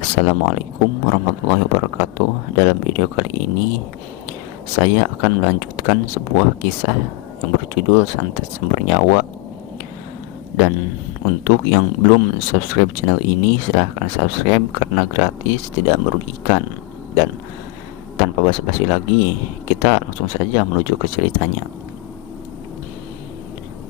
Assalamualaikum warahmatullahi wabarakatuh. Dalam video kali ini saya akan melanjutkan sebuah kisah yang berjudul Santet Sumber Nyawa. Dan untuk yang belum subscribe channel ini, silahkan subscribe karena gratis, tidak merugikan. Dan tanpa basa-basi lagi, kita langsung saja menuju ke ceritanya.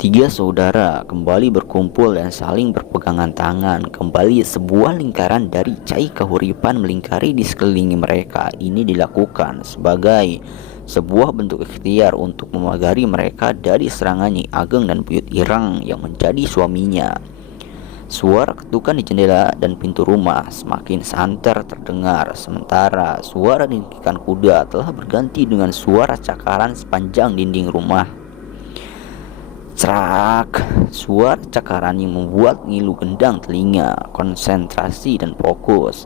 Tiga saudara kembali berkumpul dan saling berpegangan tangan. Kembali sebuah lingkaran dari cai kahuripan melingkari di sekeliling mereka. Ini dilakukan sebagai sebuah bentuk ikhtiar untuk memagari mereka dari serangan Nyai Ageng dan Buyut Ireng yang menjadi suaminya. Suara ketukan di jendela dan pintu rumah semakin santer terdengar, sementara suara ringkikan kuda telah berganti dengan suara cakaran sepanjang dinding rumah. Cerak, suara cakaran yang membuat ngilu gendang telinga, konsentrasi dan fokus.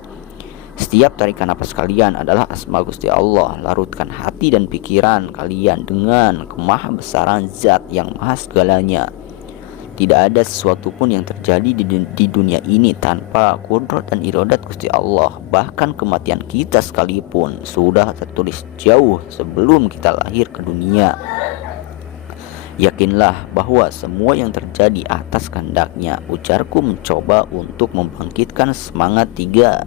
Setiap tarikan napas kalian adalah asma Gusti Allah. Larutkan hati dan pikiran kalian dengan kemahabesaran zat yang maha segalanya. Tidak ada sesuatu pun yang terjadi di dunia ini tanpa kudrat dan iradat Gusti Allah. Bahkan kematian kita sekalipun sudah tertulis jauh sebelum kita lahir ke dunia. Yakinlah bahwa semua yang terjadi atas kehendaknya. Ujarku mencoba untuk membangkitkan semangat tiga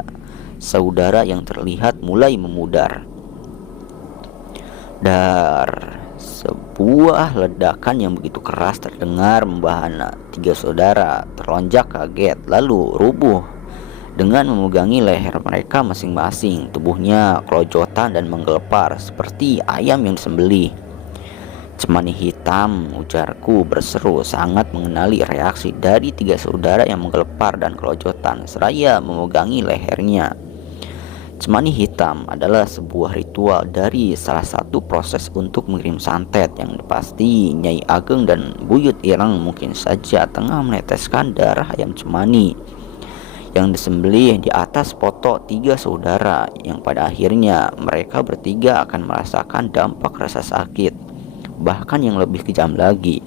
saudara yang terlihat mulai memudar. Dar, sebuah ledakan yang begitu keras terdengar membahana. Tiga saudara terlonjak kaget lalu rubuh dengan memegangi leher mereka masing-masing. Tubuhnya kelojotan dan menggelepar seperti ayam yang disembelih. Cemani hitam, ujarku berseru, sangat mengenali reaksi dari tiga saudara yang menggelepar dan kelojotan seraya memegangi lehernya. Cemani hitam adalah sebuah ritual dari salah satu proses untuk mengirim santet yang pasti Nyai Ageng dan Buyut Ireng mungkin saja tengah meneteskan darah ayam cemani yang disembelih di atas foto tiga saudara, yang pada akhirnya mereka bertiga akan merasakan dampak rasa sakit. Bahkan yang lebih kejam lagi,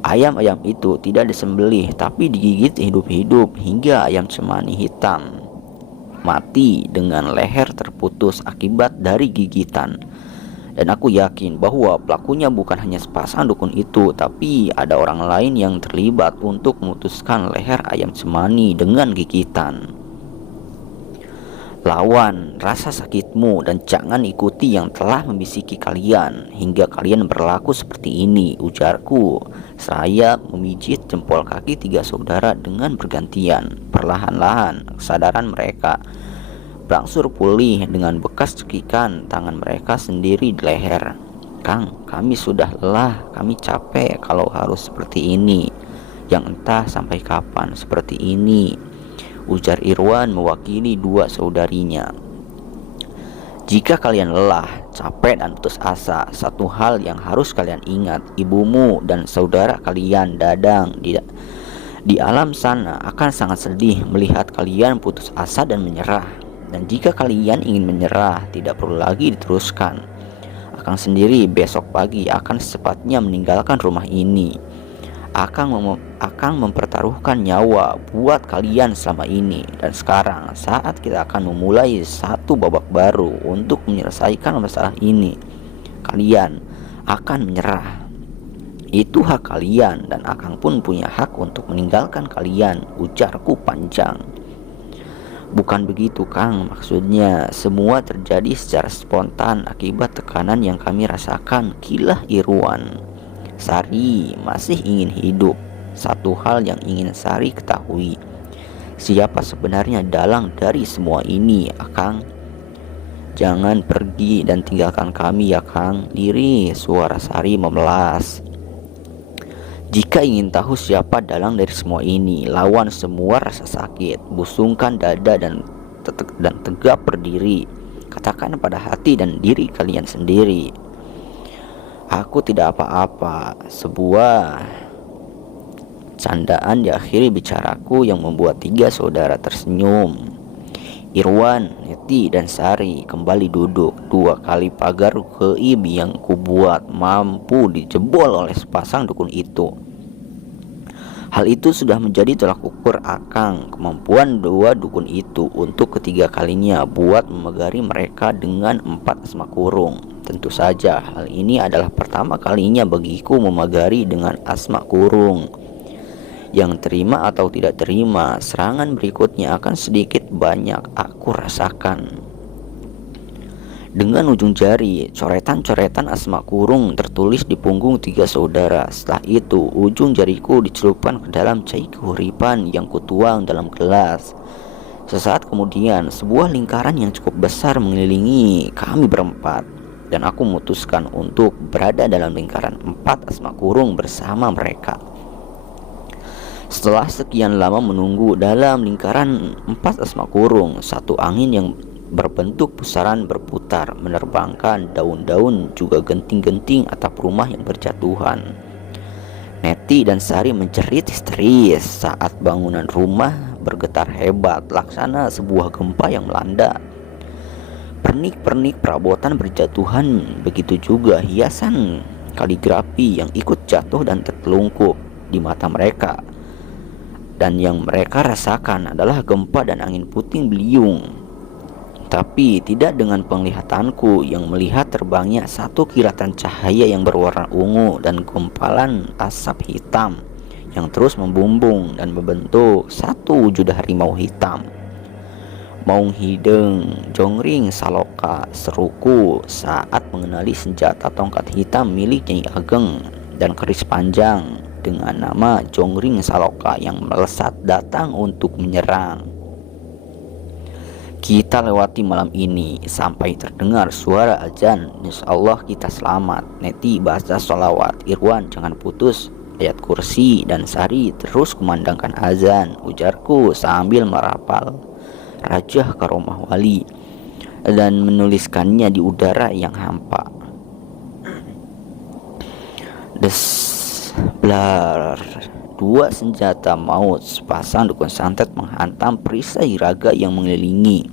ayam-ayam itu tidak disembelih tapi digigit hidup-hidup hingga ayam cemani hitam mati dengan leher terputus akibat dari gigitan. Dan aku yakin bahwa pelakunya bukan hanya sepasang dukun itu, tapi ada orang lain yang terlibat untuk memutuskan leher ayam cemani dengan gigitan. Lawan rasa sakitmu dan jangan ikuti yang telah membisiki kalian hingga kalian berlaku seperti ini, ujarku seraya memijit jempol kaki tiga saudara dengan bergantian. Perlahan-lahan kesadaran mereka berangsur pulih dengan bekas cekikan tangan mereka sendiri di leher. Kang, kami sudah lelah, kami capek kalau harus seperti ini, yang entah sampai kapan seperti ini, ujar Irwan mewakili dua saudarinya. Jika kalian lelah, capek dan putus asa, satu hal yang harus kalian ingat, ibumu dan saudara kalian Dadang di alam sana akan sangat sedih melihat kalian putus asa dan menyerah. Dan jika kalian ingin menyerah, tidak perlu lagi diteruskan. Akang sendiri besok pagi akan secepatnya meninggalkan rumah ini. Akang mempertaruhkan nyawa buat kalian selama ini. Dan sekarang saat kita akan memulai satu babak baru untuk menyelesaikan masalah ini. Kalian akan menyerah. Itu hak kalian dan Akang pun punya hak untuk meninggalkan kalian, ujarku panjang. Bukan begitu Kang, maksudnya semua terjadi secara spontan akibat tekanan yang kami rasakan, kilah Irwan. Sari masih ingin hidup. Satu hal yang ingin Sari ketahui, siapa sebenarnya dalang dari semua ini, Akang? Jangan pergi dan tinggalkan kami ya Kang, lirih suara Sari memelas. Jika ingin tahu siapa dalang dari semua ini, lawan semua rasa sakit, busungkan dada dan tegap berdiri. Katakan pada hati dan diri kalian sendiri, aku tidak apa-apa. Sebuah candaan diakhiri bicaraku yang membuat tiga saudara tersenyum. Irwan, Neti, dan Sari kembali duduk. Dua kali pagar gaib yang kubuat mampu dijebol oleh sepasang dukun itu. Hal itu sudah menjadi tolak ukur Akang kemampuan dua dukun itu untuk ketiga kalinya buat memegari mereka dengan 4 asma kurung. Tentu saja hal ini adalah pertama kalinya bagiku memagari dengan asma kurung. Yang terima atau tidak terima, serangan berikutnya akan sedikit banyak aku rasakan. Dengan ujung jari, coretan-coretan asma kurung tertulis di punggung 3 saudara. Setelah itu, ujung jariku dicelupkan ke dalam cai kehuripan yang kutuang dalam gelas. Sesaat kemudian, sebuah lingkaran yang cukup besar mengelilingi kami berempat, dan aku memutuskan untuk berada dalam lingkaran 4 asma kurung bersama mereka. Setelah sekian lama menunggu dalam lingkaran 4 asma kurung, satu angin yang berbentuk pusaran berputar menerbangkan daun-daun juga genting-genting atap rumah yang berjatuhan. Neti dan Sari menjerit histeris saat bangunan rumah bergetar hebat laksana sebuah gempa yang melanda. Pernik-pernik perabotan berjatuhan, begitu juga hiasan kaligrafi yang ikut jatuh dan tertelungkup di mata mereka. Dan yang mereka rasakan adalah gempa dan angin puting beliung. Tapi tidak dengan penglihatanku yang melihat terbangnya satu kilatan cahaya yang berwarna ungu dan gumpalan asap hitam yang terus membumbung dan membentuk satu wujud harimau hitam. Maung hideng, jongring saloka, seruku saat mengenali senjata tongkat hitam milik Nyai Ageng dan keris panjang dengan nama Jongring Saloka yang melesat datang untuk menyerang. Kita lewati malam ini sampai terdengar suara azan. Insyaallah kita selamat. Neti baca sholawat, Irwan jangan putus ayat kursi, dan Sari terus kumandangkan azan, ujarku sambil merapal Rajah Karomah Wali dan menuliskannya di udara yang hampa. Des blar, 2 senjata maut sepasang dukun santet menghantam perisai raga yang mengelilingi,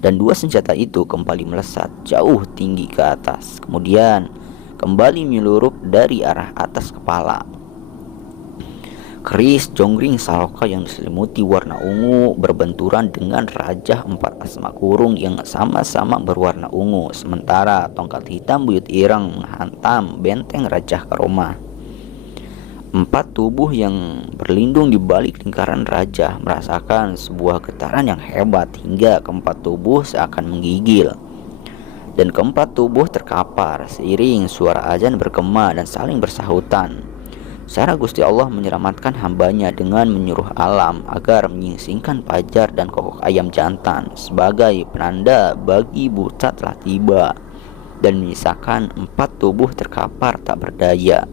dan 2 senjata itu kembali melesat jauh tinggi ke atas, kemudian kembali menyelurup dari arah atas kepala. Keris Jongring Saloka yang diselimuti warna ungu berbenturan dengan Rajah 4 asma kurung yang sama-sama berwarna ungu, sementara tongkat hitam buyut ireng menghantam benteng Rajah Karomah. 4 tubuh yang berlindung di balik lingkaran raja merasakan sebuah getaran yang hebat hingga keempat tubuh seakan menggigil, dan keempat tubuh terkapar seiring suara azan bergema dan saling bersahutan. Cara Gusti Allah menyelamatkan hambanya dengan menyuruh alam agar menyingsingkan fajar dan kokok ayam jantan sebagai penanda bagi buta telah tiba, dan menyisakan 4 tubuh terkapar tak berdaya.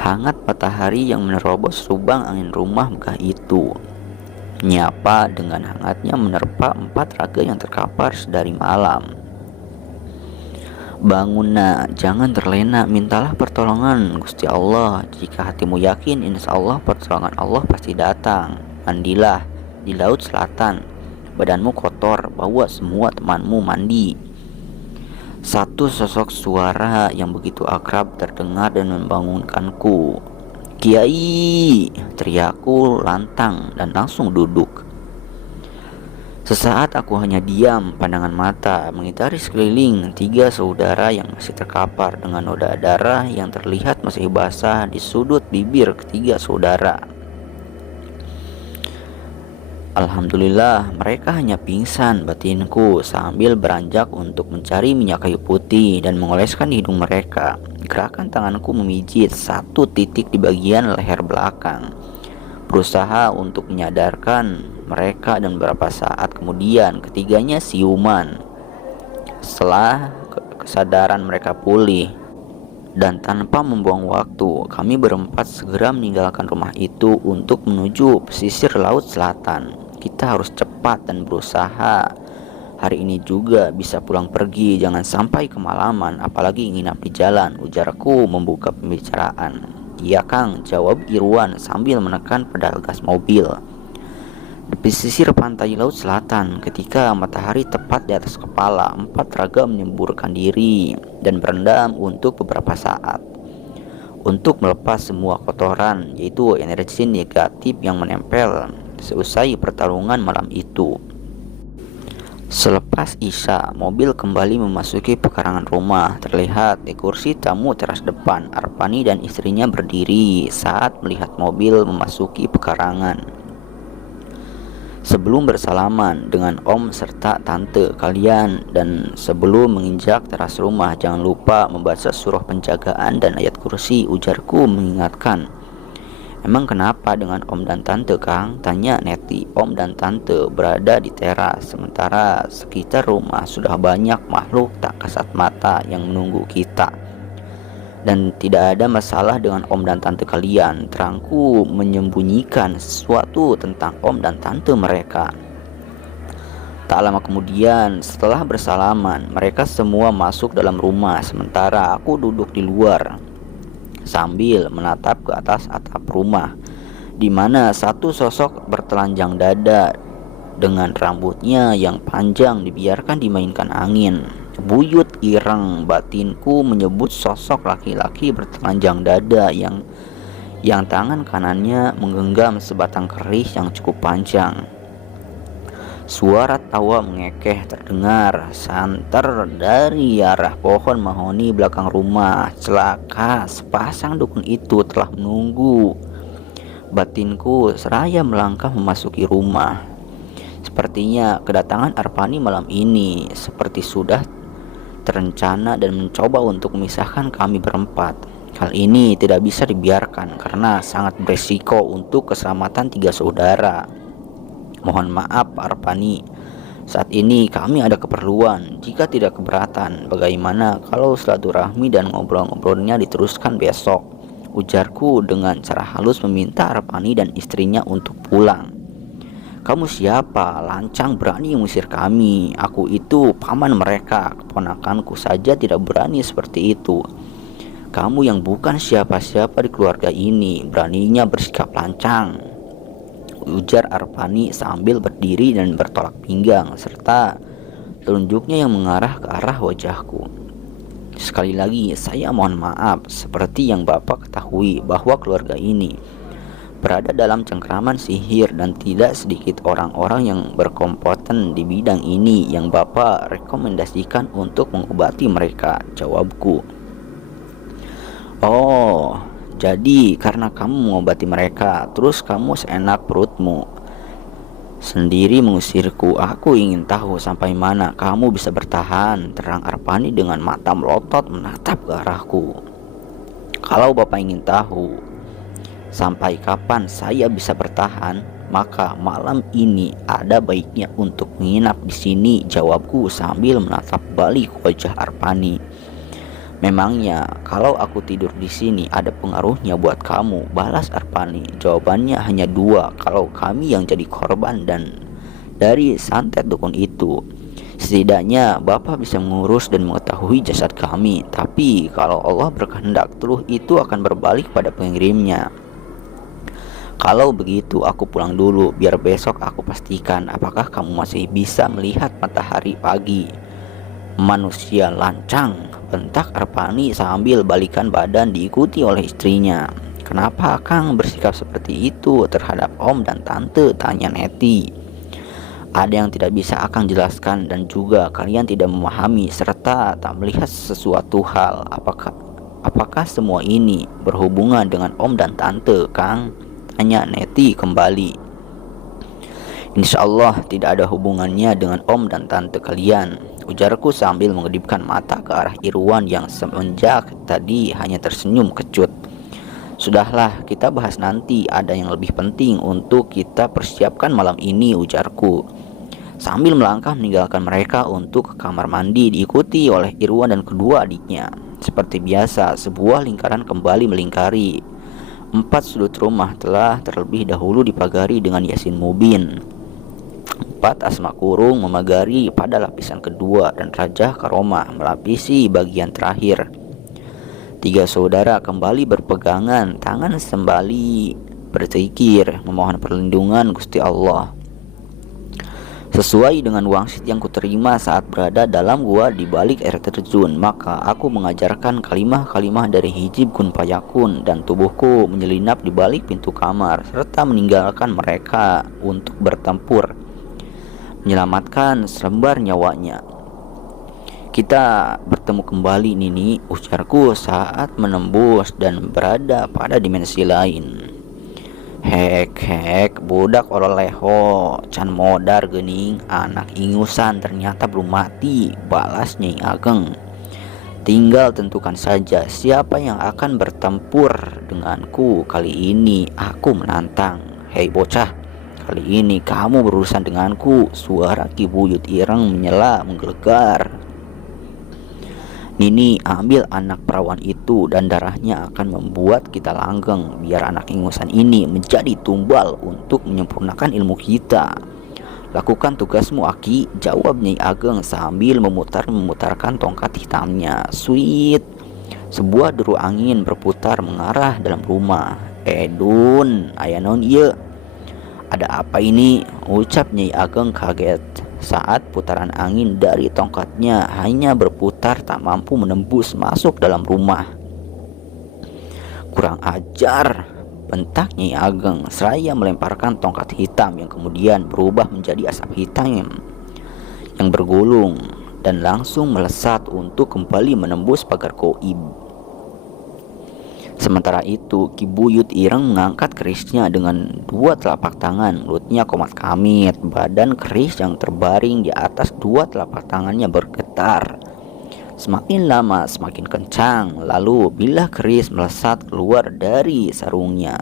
Hangat matahari yang menerobos lubang angin rumah megah itu menyapa dengan hangatnya menerpa 4 raga yang terkapar sedari malam. Bangunlah, jangan terlena, mintalah pertolongan Gusti Allah. Jika hatimu yakin, insya Allah pertolongan Allah pasti datang. Mandilah di laut selatan, badanmu kotor, bawa semua temanmu mandi. Satu sosok suara yang begitu akrab terdengar dan membangunkanku. Kiai, teriakku lantang dan langsung duduk. Sesaat aku hanya diam, pandangan mata mengitari sekeliling 3 saudara yang masih terkapar dengan noda darah yang terlihat masih basah di sudut bibir ketiga saudara. Alhamdulillah, mereka hanya pingsan, batinku sambil beranjak untuk mencari minyak kayu putih dan mengoleskan hidung mereka. Gerakan tanganku memijit satu titik di bagian leher belakang, berusaha untuk menyadarkan mereka, dan beberapa saat kemudian ketiganya siuman. Setelah kesadaran mereka pulih, dan tanpa membuang waktu, kami berempat segera meninggalkan rumah itu untuk menuju pesisir laut selatan. Kita harus cepat dan berusaha hari ini juga bisa pulang pergi, jangan sampai kemalaman, apalagi nginap di jalan, ujarku membuka pembicaraan. Iya Kang, jawab Irwan sambil menekan pedal gas mobil. Di pesisir pantai laut selatan, ketika matahari tepat di atas kepala, 4 raga menyemburkan diri dan berendam untuk beberapa saat. untuk melepas semua kotoran, yaitu energi negatif yang menempel seusai pertarungan malam itu. Selepas Isya, mobil kembali memasuki pekarangan rumah. Terlihat di kursi tamu teras depan, Arpani dan istrinya berdiri saat melihat mobil memasuki pekarangan. Sebelum bersalaman dengan om serta tante kalian dan sebelum menginjak teras rumah, jangan lupa membaca surah penjagaan dan ayat kursi, ujarku mengingatkan. Emang kenapa dengan om dan tante, Kang? Tanya Neti. Om dan tante berada di teras, sementara sekitar rumah sudah banyak makhluk tak kasat mata yang menunggu kita. Dan tidak ada masalah dengan om dan tante kalian. Terangku menyembunyikan sesuatu tentang om dan tante mereka. Tak lama kemudian, setelah bersalaman, mereka semua masuk dalam rumah, sementara aku duduk di luar sambil menatap ke atas atap rumah, di mana satu sosok bertelanjang dada dengan rambutnya yang panjang dibiarkan dimainkan angin. Buyut ireng, batinku menyebut sosok laki-laki bertelanjang dada yang tangan kanannya menggenggam sebatang keris yang cukup panjang. Suara tawa mengekeh terdengar santer dari arah pohon mahoni belakang rumah. Celaka, sepasang dukun itu telah menunggu. Batinku seraya melangkah memasuki rumah. Sepertinya kedatangan Arpani malam ini seperti sudah terencana dan mencoba untuk memisahkan kami berempat. Hal ini tidak bisa dibiarkan karena sangat beresiko untuk keselamatan tiga saudara. Mohon maaf Arpani, saat ini kami ada keperluan. Jika tidak keberatan, bagaimana kalau silaturahmi dan ngobrol-ngobrolnya diteruskan besok? Ujarku dengan cara halus meminta Arpani dan istrinya untuk pulang. Kamu siapa? Lancang berani mengusir kami. Aku itu paman mereka. Keponakanku saja tidak berani seperti itu. Kamu yang bukan siapa-siapa di keluarga ini beraninya bersikap lancang, ujar Arpani sambil berdiri dan bertolak pinggang serta telunjuknya yang mengarah ke arah wajahku. Sekali lagi saya mohon maaf. Seperti yang Bapak ketahui bahwa keluarga ini berada dalam cengkraman sihir dan tidak sedikit orang-orang yang berkompeten di bidang ini yang Bapak rekomendasikan untuk mengobati mereka, jawabku. Oh, jadi karena kamu mengobati mereka, terus kamu seenak perutmu sendiri mengusirku. Aku ingin tahu sampai mana kamu bisa bertahan, terang Arpani dengan mata melotot menatap ke arahku. Kalau Bapak ingin tahu sampai kapan saya bisa bertahan, maka malam ini ada baiknya untuk menginap di sini, jawabku sambil menatap balik wajah Arpani. Memangnya kalau aku tidur di sini ada pengaruhnya buat kamu, balas Arpani. Jawabannya hanya dua, kalau kami yang jadi korban dan dari santet dukun itu. Setidaknya Bapak bisa mengurus dan mengetahui jasad kami. Tapi kalau Allah berkehendak, terus itu akan berbalik pada pengirimnya. Kalau begitu aku pulang dulu, biar besok aku pastikan apakah kamu masih bisa melihat matahari pagi. Manusia lancang, bentak Arpani sambil balikan badan diikuti oleh istrinya. Kenapa Kang bersikap seperti itu terhadap om dan tante, tanya Neti. Ada yang tidak bisa Akang jelaskan dan juga kalian tidak memahami serta tak melihat sesuatu hal. Apakah semua ini berhubungan dengan om dan tante, Kang? Tanya Neti kembali. Insya Allah tidak ada hubungannya dengan om dan tante kalian, ujarku sambil mengedipkan mata ke arah Irwan yang semenjak tadi hanya tersenyum kecut. Sudahlah, kita bahas nanti, ada yang lebih penting untuk kita persiapkan malam ini, ujarku sambil melangkah meninggalkan mereka untuk ke kamar mandi diikuti oleh Irwan dan kedua adiknya. Seperti biasa, sebuah lingkaran kembali melingkari 4 sudut rumah telah terlebih dahulu dipagari dengan Yasin Mubin. 4 asma kurung memagari pada lapisan kedua dan Raja Karomah melapisi bagian terakhir. 3 saudara kembali berpegangan tangan sembali berzikir memohon perlindungan Gusti Allah. Sesuai dengan wangsit yang kuterima saat berada dalam gua di balik air terjun, maka aku mengajarkan kalimah-kalimah dari hijib kun payakun, dan tubuhku menyelinap di balik pintu kamar serta meninggalkan mereka untuk bertempur menyelamatkan selembar nyawanya. Kita bertemu kembali Nini, ujarku saat menembus dan berada pada dimensi lain. Hek, budak ololeho, can modar gening, anak ingusan ternyata belum mati, balas Nyai Ageng. Tinggal tentukan saja siapa yang akan bertempur denganku kali ini. Aku menantang. Hei bocah, kali ini kamu berurusan denganku. Suara Ki Buyut Ireng menyela menggelegar. Nini, ambil anak perawan itu dan darahnya akan membuat kita langgeng, biar anak ingusan ini menjadi tumbal untuk menyempurnakan ilmu kita. Lakukan tugasmu Aki, jawab Nyai Ageng sambil memutarkan tongkat hitamnya. Sweet. Sebuah deru angin berputar mengarah dalam rumah. Dun, aya naon ieu? Ada apa ini? Ucap Nyai Ageng kaget saat putaran angin dari tongkatnya hanya berputar tak mampu menembus masuk dalam rumah. Kurang ajar, bentak Nyai Ageng seraya melemparkan tongkat hitam yang kemudian berubah menjadi asap hitam yang bergulung dan langsung melesat untuk kembali menembus pagar goib. Sementara itu, Ki Buyut Ireng mengangkat kerisnya dengan dua telapak tangan. Mulutnya komat kamit, badan keris yang terbaring di atas dua telapak tangannya bergetar. Semakin lama semakin kencang. Lalu bilah keris melesat keluar dari sarungnya.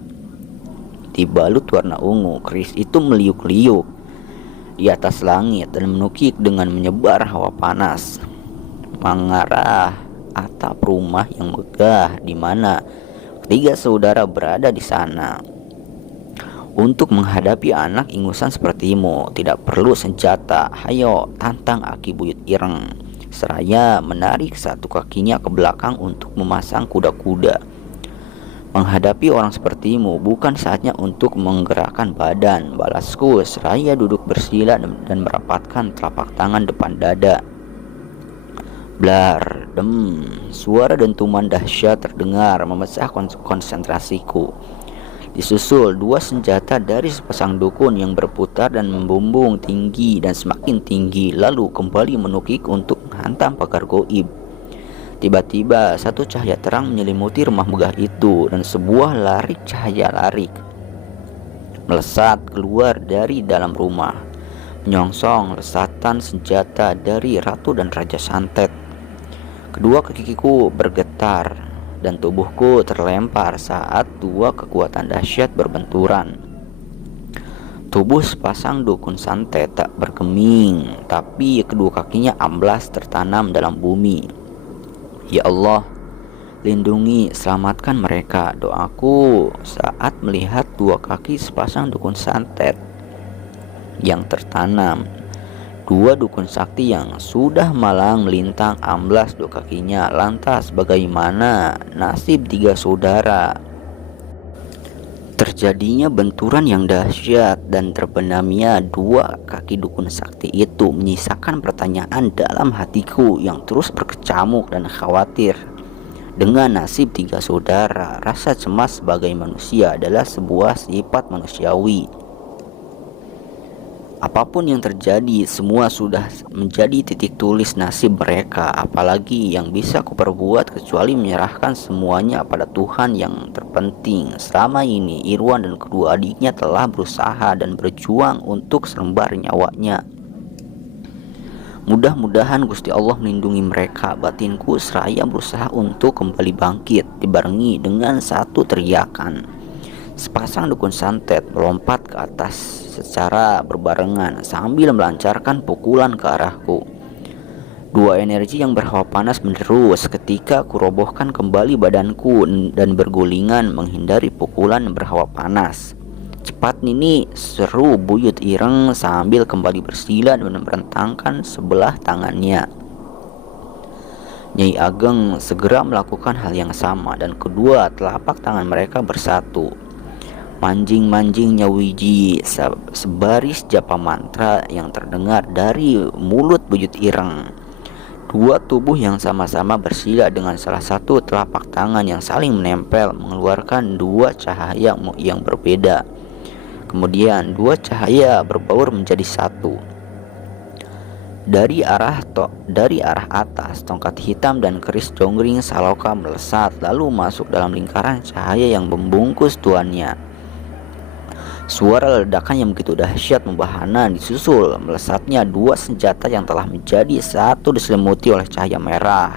Dibalut warna ungu, keris itu meliuk-liuk di atas langit dan menukik dengan menyebar hawa panas, mengarah atap rumah yang megah di mana ketiga saudara berada di sana. Untuk menghadapi anak ingusan sepertimu tidak perlu senjata. Hayo, tantang Aki Buyut Ireng. Seraya menarik satu kakinya ke belakang untuk memasang kuda-kuda. Menghadapi orang sepertimu bukan saatnya untuk menggerakkan badan, balasku, seraya duduk bersila dan merapatkan telapak tangan depan dada. Blar, dem, suara dentuman dahsyat terdengar memecah konsentrasiku. Disusul dua senjata dari sepasang dukun yang berputar dan membumbung tinggi dan semakin tinggi, lalu kembali menukik untuk menghantam pagar goib. Tiba-tiba satu cahaya terang menyelimuti rumah megah itu dan sebuah larik cahaya larik melesat keluar dari dalam rumah, menyongsong lesatan senjata dari Ratu dan Raja Santet. Kedua kakiku bergetar dan tubuhku terlempar saat dua kekuatan dahsyat berbenturan. Tubuh sepasang dukun santet tak bergeming, tapi kedua kakinya amblas tertanam dalam bumi. Ya Allah, lindungi, selamatkan mereka, doaku saat melihat dua kaki sepasang dukun santet yang tertanam. Dua dukun sakti yang sudah malang melintang amblas dua kakinya. Lantas bagaimana nasib tiga saudara? Terjadinya benturan yang dahsyat dan terbenamnya dua kaki dukun sakti itu menyisakan pertanyaan dalam hatiku yang terus berkecamuk dan khawatir. Dengan nasib tiga saudara, rasa cemas sebagai manusia adalah sebuah sifat manusiawi. Apapun yang terjadi, semua sudah menjadi titik tulis nasib mereka. Apalagi yang bisa kuperbuat kecuali menyerahkan semuanya pada Tuhan yang terpenting. Selama ini Irwan dan kedua adiknya telah berusaha dan berjuang untuk selembar nyawanya. Mudah-mudahan Gusti Allah melindungi mereka. Batinku seraya berusaha untuk kembali bangkit, dibarengi dengan satu teriakan. Sepasang dukun santet melompat ke atas secara berbarengan sambil melancarkan pukulan ke arahku. Dua energi yang berhawa panas menerus ketika kurobohkan kembali badanku dan bergulingan menghindari pukulan berhawa panas. Cepat Nini, seru Buyut Ireng sambil kembali bersila dan merentangkan sebelah tangannya. Nyai Ageng segera melakukan hal yang sama dan kedua telapak tangan mereka bersatu. Manjing-manjingnya Wiji, sebaris japa mantra yang terdengar dari mulut buyut ireng. Dua tubuh yang sama-sama bersila dengan salah satu telapak tangan yang saling menempel mengeluarkan dua cahaya yang berbeda. Kemudian dua cahaya berbaur menjadi satu. Dari arah atas, tongkat hitam dan keris jonggring Saloka melesat lalu masuk dalam lingkaran cahaya yang membungkus tuannya. Suara ledakan yang begitu dahsyat membahana disusul melesatnya dua senjata yang telah menjadi satu diselimuti oleh cahaya merah.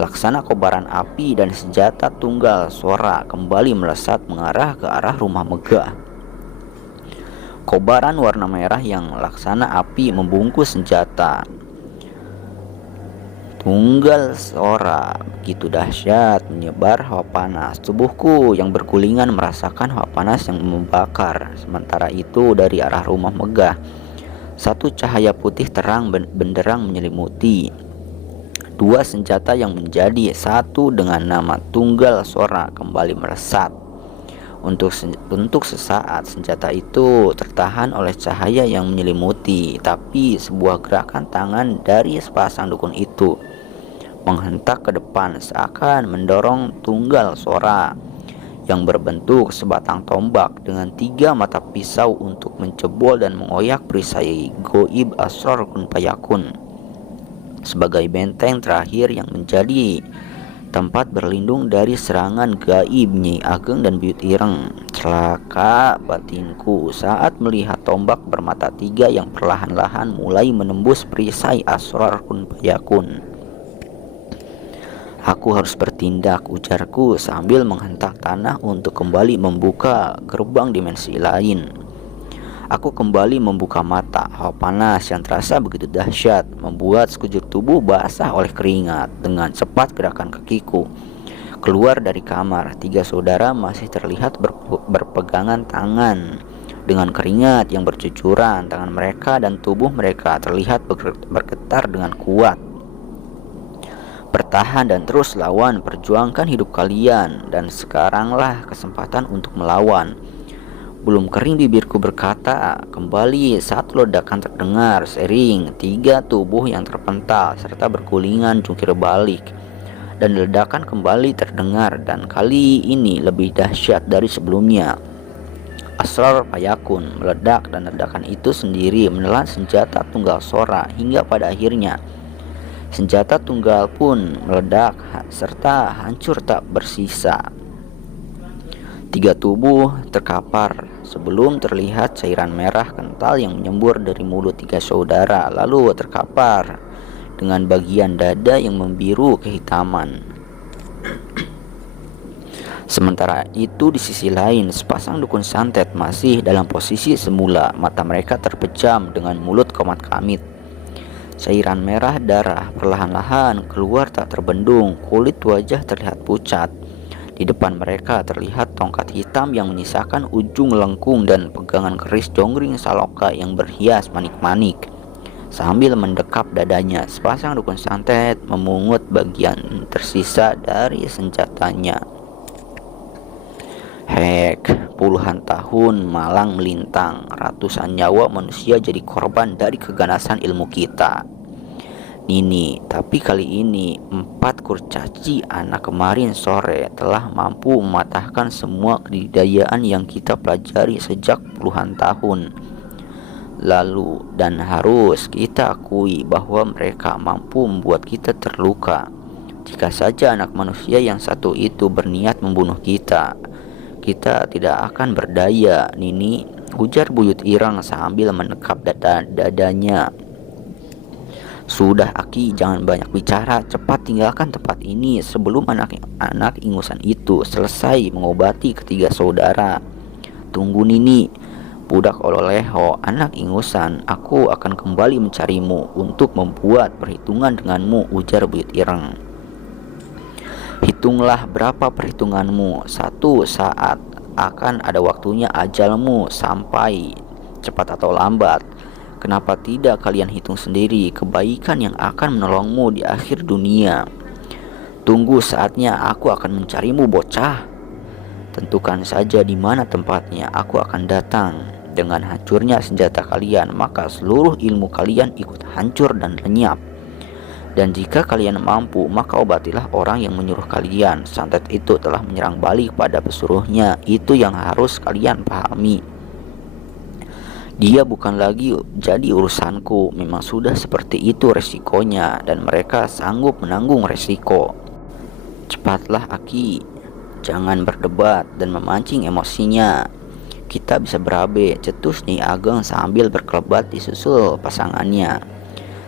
Laksana kobaran api dan senjata tunggal Sora kembali melesat mengarah ke arah rumah megah. Kobaran warna merah yang laksana api membungkus senjata tunggal Sora begitu dahsyat menyebar hawa panas. Tubuhku yang bergulingan merasakan hawa panas yang membakar. Sementara itu dari arah rumah megah, satu cahaya putih terang benderang menyelimuti. Dua senjata yang menjadi satu dengan nama tunggal Sora kembali melesat. Untuk sesaat senjata itu tertahan oleh cahaya yang menyelimuti, tapi sebuah gerakan tangan dari sepasang dukun itu menghentak ke depan seakan mendorong tunggal Sora yang berbentuk sebatang tombak dengan tiga mata pisau untuk mencebol dan mengoyak perisai goib Asrar Kun Fayakun sebagai benteng terakhir yang menjadi tempat berlindung dari serangan gaib Nyai Ageng dan Buyut Ireng. Celaka batinku saat melihat tombak bermata tiga yang perlahan-lahan mulai menembus perisai Asrar Kun Fayakun. Aku harus bertindak, ujarku sambil menghentak tanah untuk kembali membuka gerbang dimensi lain. Aku kembali membuka mata. Hawa panas yang terasa begitu dahsyat membuat sekujur tubuh basah oleh keringat. Dengan cepat gerakan kakiku keluar dari kamar. Tiga saudara masih terlihat berpegangan tangan. Dengan keringat yang bercucuran, tangan mereka dan tubuh mereka terlihat bergetar dengan kuat. Bertahan dan terus lawan, perjuangkan hidup kalian, dan sekaranglah kesempatan untuk melawan. Belum kering bibirku berkata, kembali satu ledakan terdengar sering, tiga tubuh yang terpental serta bergulingan jungkir balik. Dan ledakan kembali terdengar, dan kali ini lebih dahsyat dari sebelumnya. Asrar Fayakun meledak dan ledakan itu sendiri menelan senjata tunggal Sora hingga pada akhirnya senjata tunggal pun meledak serta hancur tak bersisa. Tiga tubuh terkapar sebelum terlihat cairan merah kental yang menyembur dari mulut tiga saudara lalu terkapar dengan bagian dada yang membiru kehitaman. Sementara itu di sisi lain, sepasang dukun santet masih dalam posisi semula. Mata mereka terpejam dengan mulut komat-kamit. Cairan merah darah perlahan-lahan keluar tak terbendung. Kulit wajah terlihat pucat. Di depan mereka terlihat tongkat hitam yang menyisakan ujung lengkung dan pegangan keris jonggring Saloka yang berhias manik-manik. Sambil mendekap dadanya, sepasang dukun santet memungut bagian tersisa dari senjatanya. Hek, puluhan tahun malang melintang, ratusan nyawa manusia jadi korban dari keganasan ilmu kita. Nini, tapi kali ini 4 kurcaci anak kemarin sore telah mampu mematahkan semua kedidayaan yang kita pelajari sejak puluhan tahun lalu, dan harus kita akui bahwa mereka mampu membuat kita terluka. Jika saja anak manusia yang satu itu berniat membunuh kita, kita tidak akan berdaya, Nini, ujar Buyut Ireng sambil menekap dadanya. Sudah Aki, jangan banyak bicara, cepat tinggalkan tempat ini sebelum anak ingusan itu selesai mengobati ketiga saudara. Tunggu Nini, budak Ololeho, anak ingusan, aku akan kembali mencarimu untuk membuat perhitungan denganmu, ujar Buyut Ireng. Hitunglah berapa perhitunganmu, satu saat akan ada waktunya ajalmu sampai, cepat atau lambat. Kenapa tidak kalian hitung sendiri kebaikan yang akan menolongmu di akhir dunia? Tunggu saatnya aku akan mencarimu, bocah. Tentukan saja di mana tempatnya, aku akan datang. Dengan hancurnya senjata kalian, maka seluruh ilmu kalian ikut hancur dan lenyap. Dan jika kalian mampu, maka obatilah orang yang menyuruh kalian. Santet itu telah menyerang balik pada pesuruhnya. Itu yang harus kalian pahami. Dia bukan lagi jadi urusanku. Memang sudah seperti itu resikonya, dan mereka sanggup menanggung resiko. Cepatlah Aki, jangan berdebat dan memancing emosinya. Kita bisa berabe, cetus Nyai Ageng sambil berkelebat disusul pasangannya.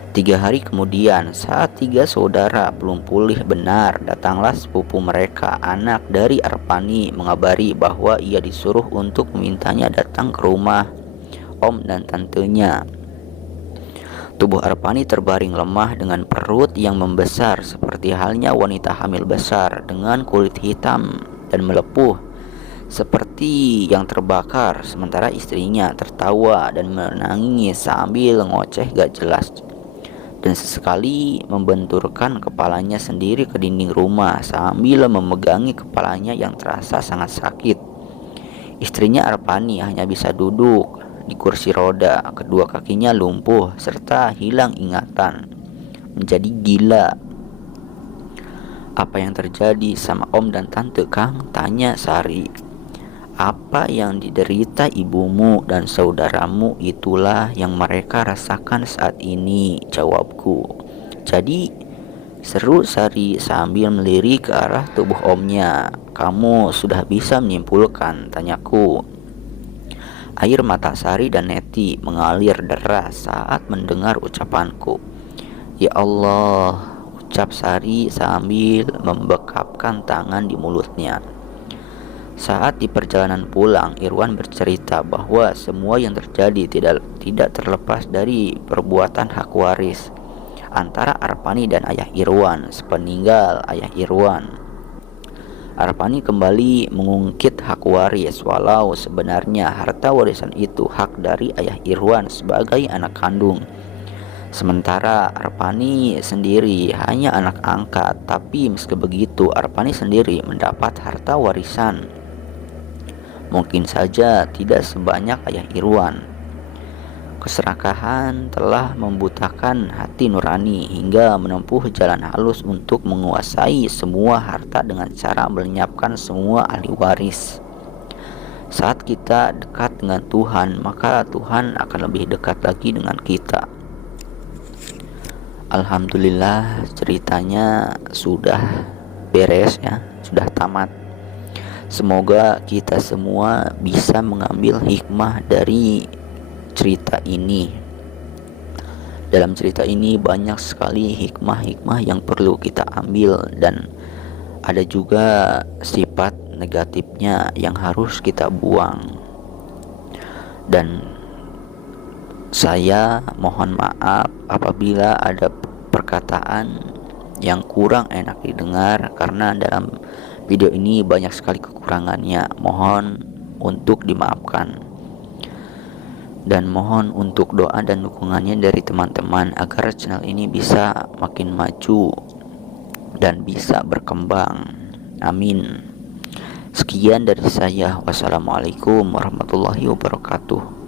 3 hari kemudian, saat 3 saudara belum pulih benar, datanglah sepupu mereka, anak dari Arpani, mengabari bahwa ia disuruh untuk memintanya datang ke rumah om dan tantenya. Tubuh Arpani terbaring lemah dengan perut yang membesar seperti halnya wanita hamil besar, dengan kulit hitam dan melepuh seperti yang terbakar, sementara istrinya tertawa dan menangis sambil ngoceh gak jelas, dan sesekali membenturkan kepalanya sendiri ke dinding rumah sambil memegangi kepalanya yang terasa sangat sakit. Istrinya Arpani hanya bisa duduk di kursi roda, kedua kakinya lumpuh serta hilang ingatan, menjadi gila. Apa yang terjadi sama om dan tante Kang? Tanya Sari. Apa yang diderita ibumu dan saudaramu itulah yang mereka rasakan saat ini, jawabku. Jadi, seru Sari sambil melirik ke arah tubuh omnya. Kamu sudah bisa menyimpulkan, tanyaku. Air mata Sari dan Neti mengalir deras saat mendengar ucapanku. Ya Allah, ucap Sari sambil membekapkan tangan di mulutnya. Saat di perjalanan pulang, Irwan bercerita bahwa semua yang terjadi tidak terlepas dari perbuatan hak waris antara Arpani dan ayah Irwan sepeninggal ayah Irwan. Arpani kembali mengungkit hak waris, walau sebenarnya harta warisan itu hak dari ayah Irwan sebagai anak kandung. Sementara Arpani sendiri hanya anak angkat, tapi meski begitu Arpani sendiri mendapat harta warisan. Mungkin saja tidak sebanyak ayah Irwan. Keserakahan telah membutakan hati nurani hingga menempuh jalan halus untuk menguasai semua harta dengan cara melenyapkan semua ahli waris. Saat kita dekat dengan Tuhan, maka Tuhan akan lebih dekat lagi dengan kita. Alhamdulillah, ceritanya sudah beres ya, sudah tamat. Semoga kita semua bisa mengambil hikmah dari cerita ini. Dalam cerita ini banyak sekali hikmah-hikmah yang perlu kita ambil, dan ada juga sifat negatifnya yang harus kita buang. Dan saya mohon maaf apabila ada perkataan yang kurang enak didengar, karena dalam video ini banyak sekali kekurangannya. Mohon untuk dimaafkan. Dan mohon untuk doa dan dukungannya dari teman-teman agar channel ini bisa makin maju dan bisa berkembang. Amin. Sekian dari saya. Wassalamualaikum warahmatullahi wabarakatuh.